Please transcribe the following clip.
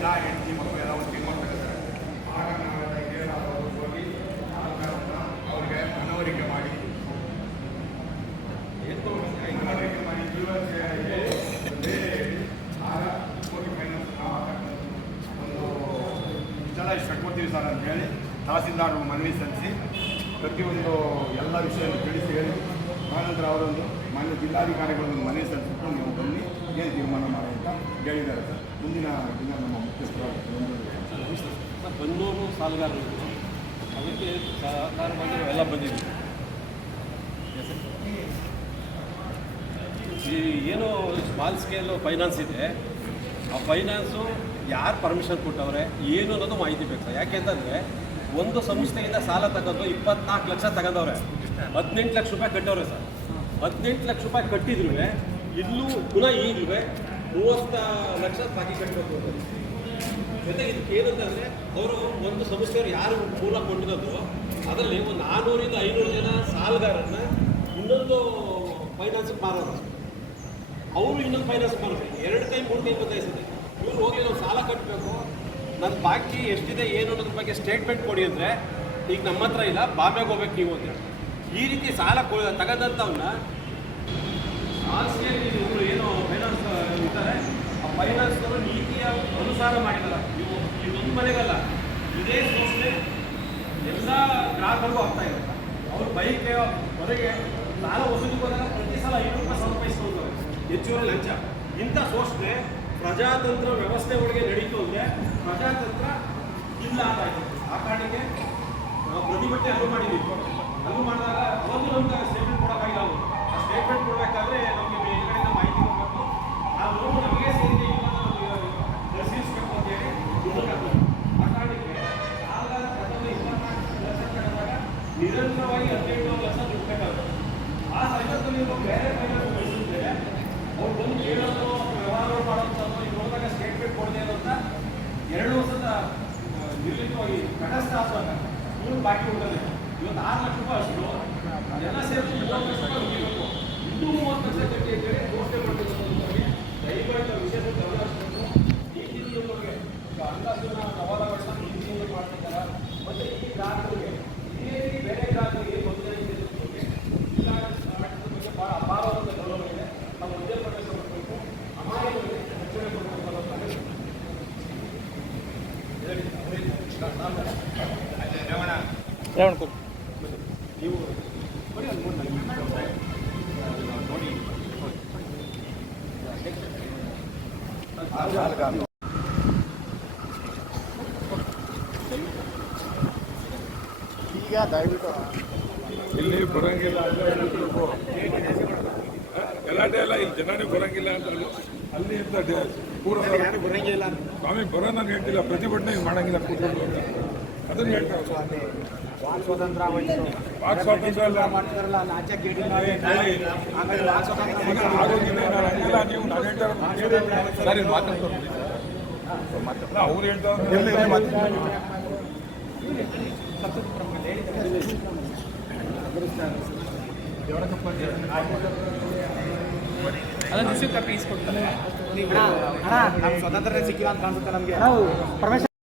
ಗಂಡ ಹೆಂಡತಿ ಮಕ್ಕಳು ಎಲ್ಲ ಒಟ್ಟಿಗೆ ಮಾಡ್ತಾರೆ. ಆಗ ನಾವೆಲ್ಲ ಹಿರಿಯರಾದವರು ಹೋಗಿ ಆಧಾರವನ್ನು ಅವ್ರಿಗೆ ಮನವರಿಕೆ ಮಾಡಿ ಮನವರಿಕೆ ಮಾಡಿ ಆಗ ಕೋಟಿ ಫೈನಾನ್ಸ್ ನಾವು ಒಂದು ಜನ ಇಷ್ಟು ಕಟ್ಕೊಡ್ತೀವಿ ಸರ್ ಅಂತ ಹೇಳಿ ತಹಸೀಲ್ದಾರ್ ಮನವಿ ಸಲ್ಲಿಸಿ ಪ್ರತಿಯೊಂದು ಎಲ್ಲ ವಿಷಯವನ್ನು ತಿಳಿಸಿ ಹೇಳಿ ಆನಂತರ ಅವರೊಂದು ಮಾನ್ಯ ಜಿಲ್ಲಾಧಿಕಾರಿಗಳೊಂದು ಮನವಿ ಸಲ್ಲಿಸಿಟ್ಟು ನೀವು ಬನ್ನಿ ಏನು ತೀರ್ಮಾನ ಮಾಡಿ ಅಂತ ಹೇಳಿದ್ದಾರೆ ಸರ್. ಮುಂದಿನ ದಿನ ನಮ್ಮ ಮುಖ್ಯಸ್ಥರು ಬನ್ನೂರು ಸಾಲಗಾರರು ಅದಕ್ಕೆ ಸಹಕಾರ ಬಂದು ಎಲ್ಲ ಬಂದಿದ್ದೀವಿ. ಈ ಏನು ಸ್ಮಾಲ್ ಸ್ಕೇಲು ಫೈನಾನ್ಸ್ ಇದೆ ಆ ಫೈನಾನ್ಸು ಯಾರು ಪರ್ಮಿಷನ್ ಕೊಟ್ಟವ್ರೆ ಏನು ಅನ್ನೋದು ಮಾಹಿತಿ ಬೇಕು ಸರ್. ಯಾಕೆಂತಂದರೆ ಒಂದು ಸಂಸ್ಥೆಯಿಂದ ಸಾಲ ತಗೊಂಡು 24 ಲಕ್ಷ ತಗೊಂಡವ್ರೆ, 18 ಲಕ್ಷ ರೂಪಾಯಿ ಕಟ್ಟವ್ರೆ ಸರ್. 18 ಲಕ್ಷ ರೂಪಾಯಿ ಕಟ್ಟಿದ್ರು ಇಲ್ಲೂ ಪುನಃ ಈಗಲೂ 30 ಲಕ್ಷ ಬಾಕಿ ಕಟ್ಟಬೇಕು ಅಂತ. ಜೊತೆಗೆ ಇದಕ್ಕೆ ಏನಂತಂದರೆ ಅವರು ಒಂದು ಸಂಸ್ಥೆಯವರು ಯಾರು ಮೂಲ ಕೊಂಡಿರೋದು ಅದರಲ್ಲಿ ಒಂದು 400ರಿಂದ 500 ಜನ ಸಾಲಗಾರರನ್ನ ಇನ್ನೊಂದು ಫೈನಾನ್ಸ್ಗೆ ಮಾರೋದು, ಅವರು ಇನ್ನೊಂದು ಫೈನಾನ್ಸ್ ಮಾರೋದು 2 ಟೈಮ್ 3 ಟೈಮ್ ಬದಲಾಯಿಸಿದೆ. ಇವ್ರು ಹೋಗಿ ನಾವು ಸಾಲ ಕಟ್ಟಬೇಕು, ನನ್ನ ಬಾಕಿ ಎಷ್ಟಿದೆ ಏನು ಅನ್ನೋದ್ರ ಬಗ್ಗೆ ಸ್ಟೇಟ್ಮೆಂಟ್ ಕೊಡಿ ಅಂದರೆ ಈಗ ನಮ್ಮ ಹತ್ರ ಇಲ್ಲ, ಬಾಂಬೆಗೆ ಹೋಗ್ಬೇಕು ನೀವು ಅಂತ ಹೇಳಿ ಈ ರೀತಿ ಸಾಲ ತಗೊಂಡಂಥವನ್ನ ಇವರು ಏನು ಫೈನಾನ್ಸ್ ಇರ್ತಾರೆ ಆ ಫೈನಾನ್ಸ್ನವರು ನೀತಿಯ ಅನುಸಾರ ಮಾಡಿದಾರೆ. ನೀವು ಇದೊಂದು ಮನೆಗಲ್ಲ, ಇದೇ ಸಂಸ್ಥೆ ಎಲ್ಲ ಗ್ರಾಹಕರಿಗೂ ಆಗ್ತಾ ಇದೆ. ಅವ್ರ ಬೈಕ್ಗೆ ಹೊರಗೆ ಸಾಲ ವಸೂಲಿಗೆ ಹೋದಾಗ ಪ್ರತಿ ಸಲ 500 ರೂಪಾಯಿ ಸಮರ್ಪಿಸ್ಕೊಳ್ತಾರೆ, ಹೆಚ್ಚುವರಿ ಲಂಚ. ಇಂಥ ಶೋಷಣೆ ಪ್ರಜಾತಂತ್ರ ವ್ಯವಸ್ಥೆ ಒಳಗೆ ನಡೀತು ಅಂದರೆ ಪ್ರಜಾತಂತ್ರ ಇಲ್ಲ ಅಂತಾಯಿತು. ಆ ಕಾರಣಕ್ಕೆ ನಾವು ಪ್ರತಿಭಟನೆ ಅಲ್ಲೂ ಮಾಡಿದ್ದೀವಿ. ಅಲ್ಲೂ ಮಾಡಿದಾಗ ಅವತ್ತು ನಮ್ಗೆ ಸ್ಟೇಟ್ಮೆಂಟ್ ಕೊಡೋಕ್ಕಾಗಿಲ್ಲ. ಅವರು ಆ ಸ್ಟೇಟ್ಮೆಂಟ್ ಕೊಡಬೇಕಾದ್ರೆ ನಮಗೆ ಈ ಕಡೆಯಿಂದ ಮಾಹಿತಿ ಕೊಡಬೇಕು, ಆ ಲೋನ್ ನಮಗೆ ಸೇರಿದೆ ಇಲ್ಲ ದರ್ಶಿಸಬೇಕು ಅಂತೇಳಿ ಮುಂದಕ್ಕೆ. ಆ ಕಾರಣಕ್ಕೆ ಆಗ 24 ಲಕ್ಷ ತಗೊಂಡಾಗ ನಿರಂತರವಾಗಿ 18 ಲಕ್ಷ ದುಡ್ಡು ಬೇಕಾಗುತ್ತೆ. ಆ ಸಂದರ್ಭದಲ್ಲಿ ಬೇರೆ ಫೈನಾನ್ಸ್ ಬೆಳೆಸಿದ್ರೆ ಅವ್ರು ಬಂದು ಕೇಳೋದು ವ್ಯವಹಾರಗಳು ಮಾಡೋದು ಈಗ ನೋಡಿದಾಗ ಸ್ಟೇಟ್ಮೆಂಟ್ ಕೊಡದೆ ಇರೋಂಥ 2 ವರ್ಷದ ನಿರ್ಲಿಪ್ತವಾಗಿ ತಟಸ್ಥ ಆದಾಗ ಇವರು ಬಾಕಿ ಉಳಿದಿದೆ. ಇವತ್ತು 6 ಲಕ್ಷ ರೂಪಾಯಿ ಅಷ್ಟು ಅದೆಲ್ಲ ಸೇರಿಸಿ 30 ಲಕ್ಷ ರೂಪಾಯಿ ಉಳಿಬೇಕು. ಇನ್ನೂ 30 ಲಕ್ಷ ಕಟ್ಟಿ ಅಂತೇಳಿ ಘೋಷಣೆ ಮಾಡಬೇಕು. ದಯಮಾಡಿ ವಿಶೇಷ ಗಮನಿಸಬೇಕು. ಈ ತಿಂಗಳಿಗೆ ಅಂದಾಜನ್ನ ಸವಾಲುಗಳನ್ನ ಈ ತಿಂಗಳು ಮಾಡ್ತಿದ್ದಾರೆ. ಮತ್ತು ಈ ಗ್ರಾಹಕರಿಗೆ ಇದೇ ರೀತಿ ಬೇರೆ ಗ್ರಾಹಕರಿಗೆ ತೊಂದರೆ ಬಗ್ಗೆ ಭಾಳ ಅಪಾರವಾದ ಗೌರವ ಇದೆ. ನಾವು ಉದ್ಯೋಗ ಪಡಿಸಬೇಕು, ಅಮಾಯಕರಿಗೆ ರಕ್ಷಣೆ ಕೊಡಬೇಕು ಅನ್ನೋದು ನೀವು ಈಗ ದಯವಿಟ್ಟು ಇಲ್ಲಿ ಬರೋಂಗಿಲ್ಲ ಗಲಾಟೆ ಎಲ್ಲ ಇಲ್ಲಿ ಜನನೇ ಬರೋಂಗಿಲ್ಲ ಅಂತ ಅಲ್ಲಿ ಅಂತ ಪೂರ್ವ ಬರಂಗಿಲ್ಲ ಸ್ವಾಮಿ ಬರೋ ನಾನು ಹೇಳ್ತಿಲ್ಲ, ಪ್ರತಿಭಟನೆ ಮಾಡಂಗಿಲ್ಲ ಕೂತ್ಕೊಂಡು ಅಂತ ಅದನ್ನು ಹೇಳ್ತಾರೆ. ವಾಕ್ ಸ್ವಾತಂತ್ರ್ಯ ವಾಕ್ ಸ್ವಾತಂತ್ರ್ಯ ಎಲ್ಲ ಮಾಡ್ತಿದಾರಲ್ಲ ನಾಚ ಗೇಡಿ ಆಗೋದಿಲ್ಲ, ನಾನು ಹಂಗಿಲ್ಲ. ನೀವು ನಾನು ಹೇಳ್ತಾರೆ ಸರಿ ಮಾತಾಡ್ತಾರೆ ಅವ್ರು ಹೇಳ್ತಾರೆ. ಅದನ್ನ ರಿಸೀವ್ ಕಾಪಿ ಇಸ್ಕೊಡ್ತಾರೆ. ಸ್ವತಂತ್ರ ಸಿಕ್ಕಿಲ್ಲ ಅಂತ ಕಾಣಿಸುತ್ತೆ ನಮಗೆ.